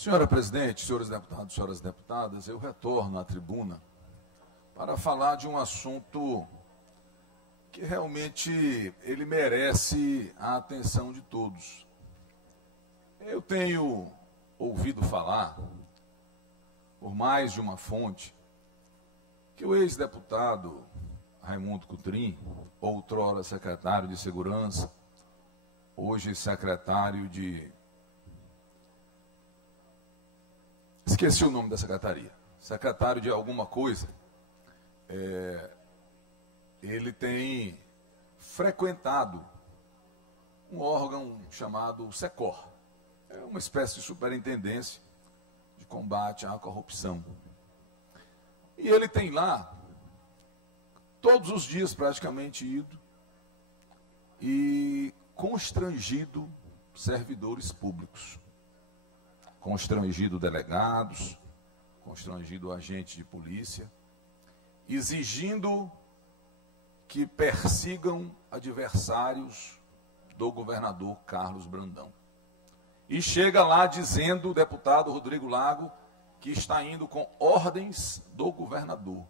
Senhora presidente, senhores deputados, senhoras deputadas, eu retorno à tribuna para falar de um assunto que realmente ele merece a atenção de todos. Eu tenho ouvido falar, por mais de uma fonte, que o ex-deputado Raimundo Cotrim, outrora secretário de Segurança, hoje secretário de... Esqueci o nome da secretaria. Secretário de alguma coisa. Ele tem frequentado um órgão chamado SECOR. É uma espécie de superintendência de combate à corrupção. E ele tem lá, todos os dias praticamente, ido e constrangido servidores públicos. Constrangido delegados, constrangido agentes de polícia, exigindo que persigam adversários do governador Carlos Brandão. E chega lá dizendo o deputado Rodrigo Lago que está indo com ordens do governador.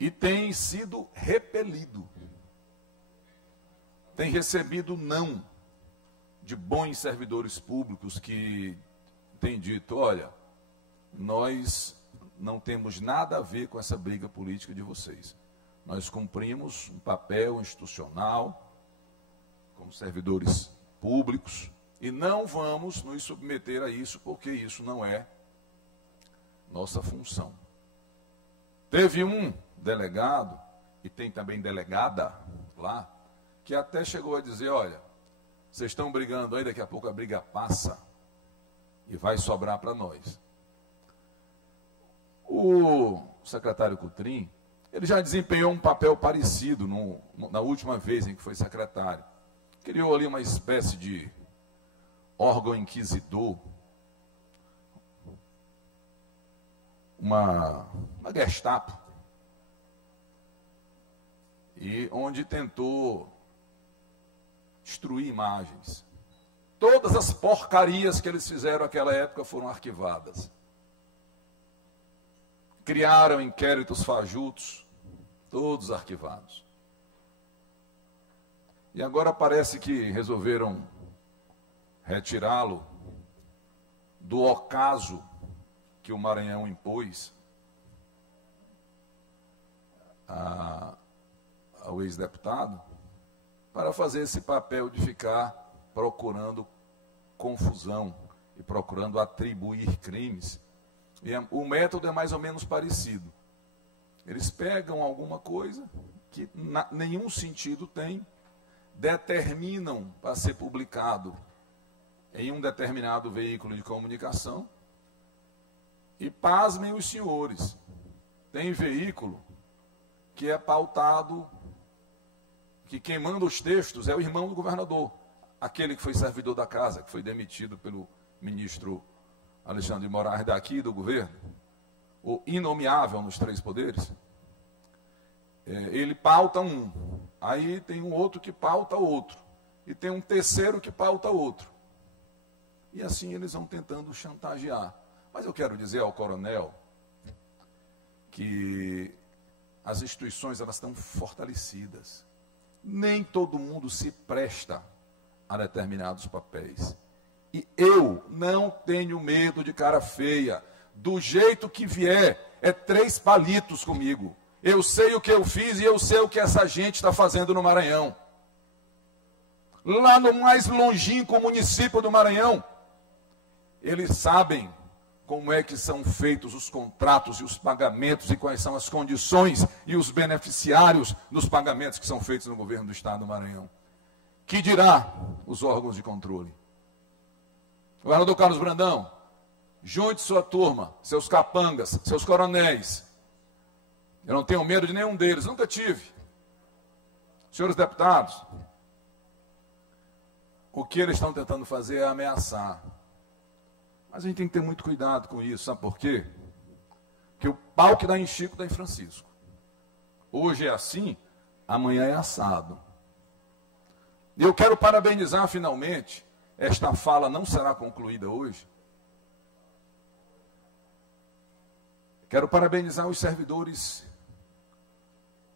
E tem sido repelido. Tem recebido não de bons servidores públicos que têm dito, olha, nós não temos nada a ver com essa briga política de vocês. Nós cumprimos um papel institucional como servidores públicos e não vamos nos submeter a isso porque isso não é nossa função. Teve um delegado, e tem também delegada lá, que até chegou a dizer, olha, vocês estão brigando aí, daqui a pouco a briga passa e vai sobrar para nós. O secretário Cotrim, ele já desempenhou um papel parecido na última vez em que foi secretário. Criou ali uma espécie de órgão inquisidor, uma Gestapo, e onde tentou destruir imagens. Todas as porcarias que eles fizeram naquela época foram arquivadas. Criaram inquéritos fajutos, todos arquivados. E agora parece que resolveram retirá-lo do ocaso que o Maranhão impôs ao ex-deputado, para fazer esse papel de ficar procurando confusão e procurando atribuir crimes. E o método é mais ou menos parecido. Eles pegam alguma coisa que nenhum sentido tem, determinam para ser publicado em um determinado veículo de comunicação e pasmem os senhores. Tem veículo que é pautado, que quem manda os textos é o irmão do governador, aquele que foi servidor da casa, que foi demitido pelo ministro Alexandre de Moraes daqui do governo, o inomeável nos três poderes. Ele pauta um, aí tem um outro que pauta outro, e tem um terceiro que pauta outro. E assim eles vão tentando chantagear. Mas eu quero dizer ao coronel que as instituições elas estão fortalecidas. Nem todo mundo se presta a determinados papéis. E eu não tenho medo de cara feia. Do jeito que vier, é 3 palitos comigo. Eu sei o que eu fiz e eu sei o que essa gente está fazendo no Maranhão. Lá no mais longínquo município do Maranhão, eles sabem como é que são feitos os contratos e os pagamentos e quais são as condições e os beneficiários dos pagamentos que são feitos no governo do estado do Maranhão. Que dirá os órgãos de controle? Governador Carlos Brandão, junte sua turma, seus capangas, seus coronéis. Eu não tenho medo de nenhum deles, nunca tive. Senhores deputados, o que eles estão tentando fazer é ameaçar. Mas a gente tem que ter muito cuidado com isso, sabe por quê? Porque o pau que dá em Chico dá em Francisco. Hoje é assim, amanhã é assado. E eu quero parabenizar finalmente esta fala não será concluída hoje. Quero parabenizar os servidores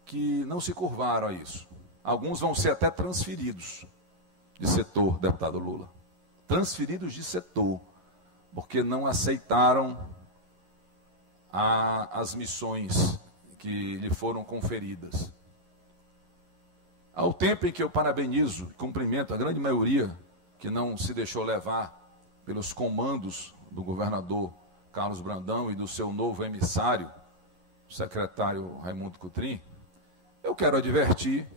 que não se curvaram a isso. Alguns vão ser até transferidos de setor, deputado Lula. Transferidos de setor, porque não aceitaram as missões que lhe foram conferidas. Ao tempo em que eu parabenizo e cumprimento a grande maioria que não se deixou levar pelos comandos do governador Carlos Brandão e do seu novo emissário, o secretário Raimundo Cotrim, eu quero advertir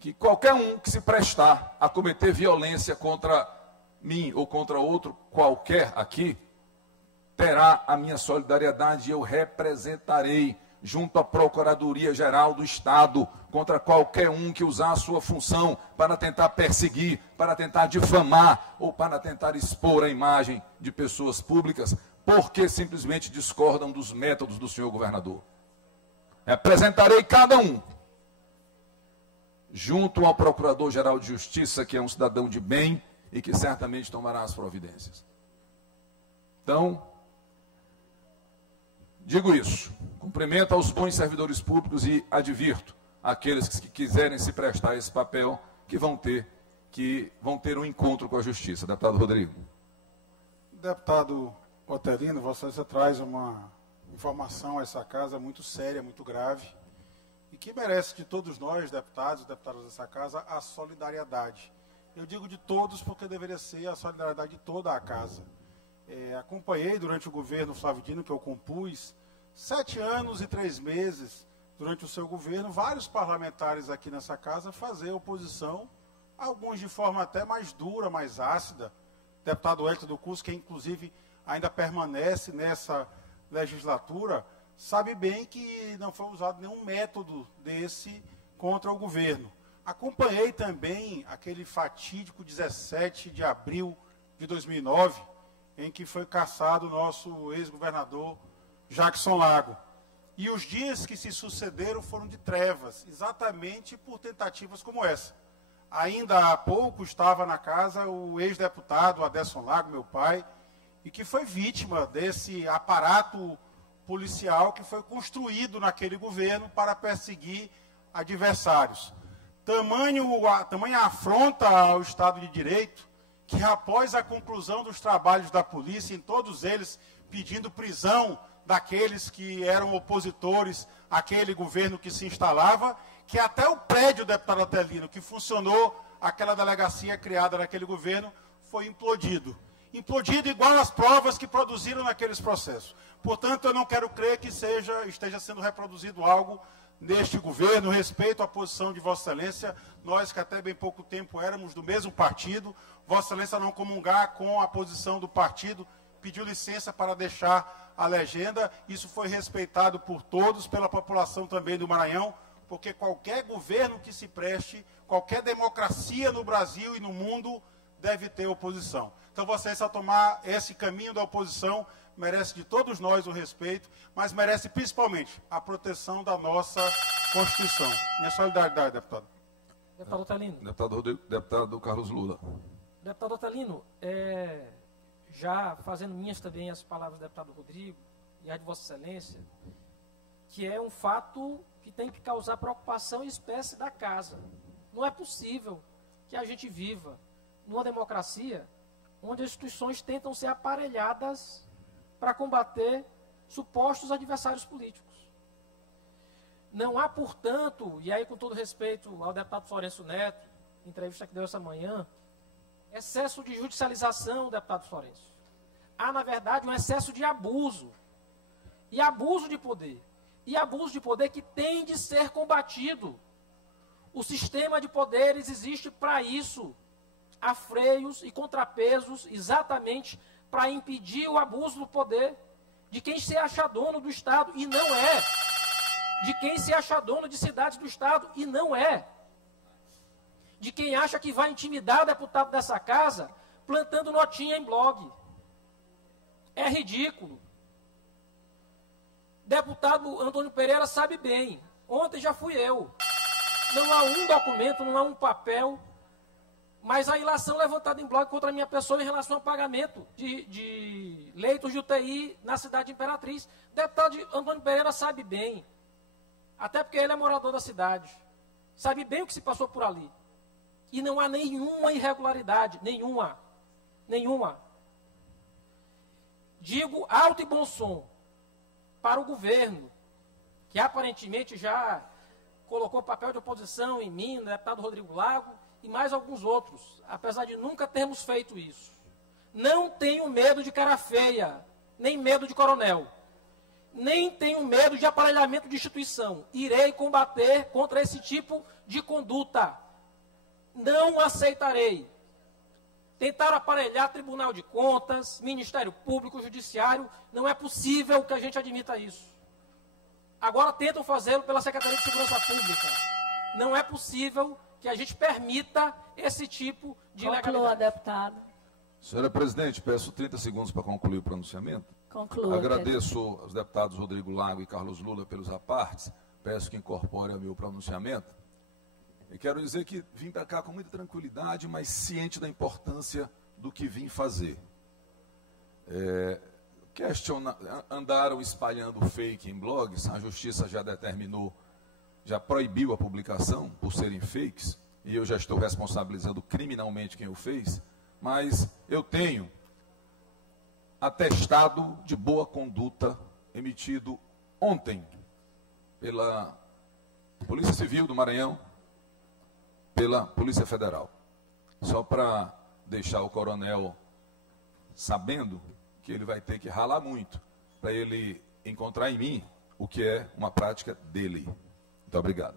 que qualquer um que se prestar a cometer violência contra mim ou contra outro qualquer aqui, terá a minha solidariedade e eu representarei junto à Procuradoria-Geral do Estado contra qualquer um que usar a sua função para tentar perseguir, para tentar difamar ou para tentar expor a imagem de pessoas públicas, porque simplesmente discordam dos métodos do senhor governador. Representarei cada um junto ao Procurador-Geral de Justiça, que é um cidadão de bem e que certamente tomará as providências. Então, digo isso, cumprimento aos bons servidores públicos e advirto aqueles que quiserem se prestar a esse papel que vão ter um encontro com a Justiça. Deputado Rodrigo. Deputado Otelino, você traz uma informação a essa casa muito séria, muito grave, e que merece de todos nós, deputados dessa casa, a solidariedade. Eu digo de todos porque deveria ser a solidariedade de toda a casa. Acompanhei durante o governo Flávio Dino, que eu compus, 7 anos e 3 meses, durante o seu governo, vários parlamentares aqui nessa casa fazer oposição, alguns de forma até mais dura, mais ácida. Deputado Wellington do Curso, que inclusive ainda permanece nessa legislatura, sabe bem que não foi usado nenhum método desse contra o governo. Acompanhei também aquele fatídico 17 de abril de 2009, em que foi cassado o nosso ex-governador Jackson Lago. E os dias que se sucederam foram de trevas, exatamente por tentativas como essa. Ainda há pouco estava na casa o ex-deputado Aderson Lago, meu pai, e que foi vítima desse aparato policial que foi construído naquele governo para perseguir adversários. Tamanha afronta ao Estado de Direito, que após a conclusão dos trabalhos da polícia, em todos eles pedindo prisão daqueles que eram opositores àquele governo que se instalava, que até o prédio, deputado Otelino, que funcionou aquela delegacia criada naquele governo, foi implodido. Implodido igual às provas que produziram naqueles processos. Portanto, eu não quero crer que esteja sendo reproduzido algo neste governo. Respeito à posição de Vossa Excelência, nós que até bem pouco tempo éramos do mesmo partido, Vossa Excelência não comungar com a posição do partido, pediu licença para deixar a legenda, isso foi respeitado por todos, pela população também do Maranhão, porque qualquer governo que se preste, qualquer democracia no Brasil e no mundo deve ter oposição. Então, vocês, ao tomar esse caminho da oposição, merece de todos nós o respeito, mas merece principalmente a proteção da nossa Constituição. Minha solidariedade, deputado. Deputado Otelino. Deputado Carlos Lula. Deputado Otelino, já fazendo minhas também as palavras do deputado Rodrigo e as de Vossa Excelência, que é um fato que tem que causar preocupação e espécie da casa. Não é possível que a gente viva numa democracia onde as instituições tentam ser aparelhadas para combater supostos adversários políticos. Não há, portanto, e aí com todo respeito ao deputado Florencio Neto, entrevista que deu essa manhã, excesso de judicialização, deputado Florencio. Há, na verdade, um excesso de abuso. E abuso de poder. E abuso de poder que tem de ser combatido. O sistema de poderes existe para isso. Há freios e contrapesos exatamente para impedir o abuso do poder de quem se acha dono do Estado e não é. De quem se acha dono de cidades do Estado e não é. De quem acha que vai intimidar deputado dessa casa plantando notinha em blog. É ridículo. Deputado Antônio Pereira sabe bem. Ontem já fui eu. Não há um documento, não há um papel Mas a ilação levantada em bloco contra a minha pessoa em relação ao pagamento de leitos de UTI na cidade de Imperatriz. O deputado Antônio Pereira sabe bem, até porque ele é morador da cidade, sabe bem o que se passou por ali. E não há nenhuma irregularidade, nenhuma. Digo alto e bom som para o governo, que aparentemente já colocou papel de oposição em mim, no deputado Rodrigo Lago, e mais alguns outros, apesar de nunca termos feito isso. Não tenho medo de cara feia, nem medo de coronel, nem tenho medo de aparelhamento de instituição. Irei combater contra esse tipo de conduta. Não aceitarei. Tentaram aparelhar Tribunal de Contas, Ministério Público, Judiciário. Não é possível que a gente admita isso. Agora tentam fazê-lo pela Secretaria de Segurança Pública. Não é possível que a gente permita esse tipo de ilegalidade. Conclua, deputado. Senhora presidente, peço 30 segundos para concluir o pronunciamento. Conclua. Agradeço aos deputados Rodrigo Lago e Carlos Lula pelos apartes. Peço que incorpore ao meu pronunciamento. E quero dizer que vim para cá com muita tranquilidade, mas ciente da importância do que vim fazer. Andaram espalhando fake em blogs, a justiça já determinou, já proibiu a publicação por serem fakes, e eu já estou responsabilizando criminalmente quem o fez, mas eu tenho atestado de boa conduta emitido ontem pela Polícia Civil do Maranhão, pela Polícia Federal. Só para deixar o coronel sabendo que ele vai ter que ralar muito para ele encontrar em mim o que é uma prática dele. Muito obrigado.